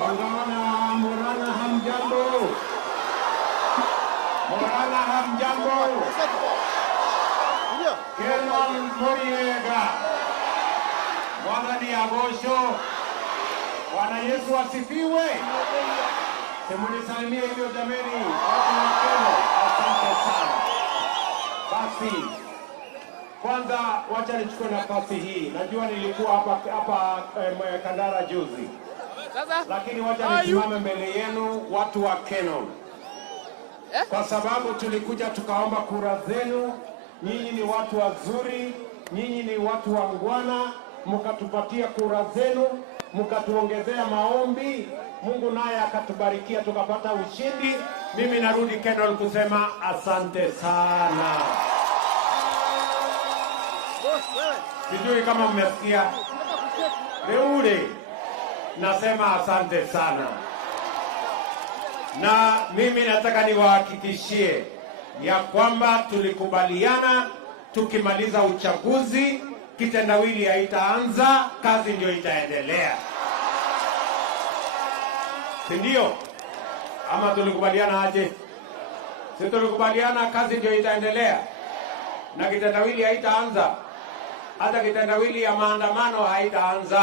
Wangwana Murang'a hamjambo. Murang'a hamjambo. Kenon Muriega. Mwathani agocwo. Bwana Yesu asifiwe. Simunisalimie hivyo jameni. Watu wa Keno, asante sana. Basi kwanza wacha nichukue nafasi hii. Najua nilikuwa hapa Kandara juzi. Lakini wacha nisimame mbele yenu watu wa Keno. Kwa sababu tulikuja tukaomba kura zenu. Nyinyi ni watu wazuri, nyinyi ni watu wangwana, mkatupatia kura zenu, mkatuongezea maombi. Mungu naye akatubarikia tukapata ushindi. Mimi narudi Keno kusema asante sana. Sijui kama mmesikia. Leule nasema asante sana. Na mimi nataka niwahakikishie ya kwamba tulikubaliana tukimaliza uchaguzi kitendawili haitaanza, kazi ndio itaendelea. Si ndio? Ama tulikubaliana aje? Si tulikubaliana kazi ndio itaendelea na kitendawili haitaanza. Hata kitendawili ya maandamano haitaanza.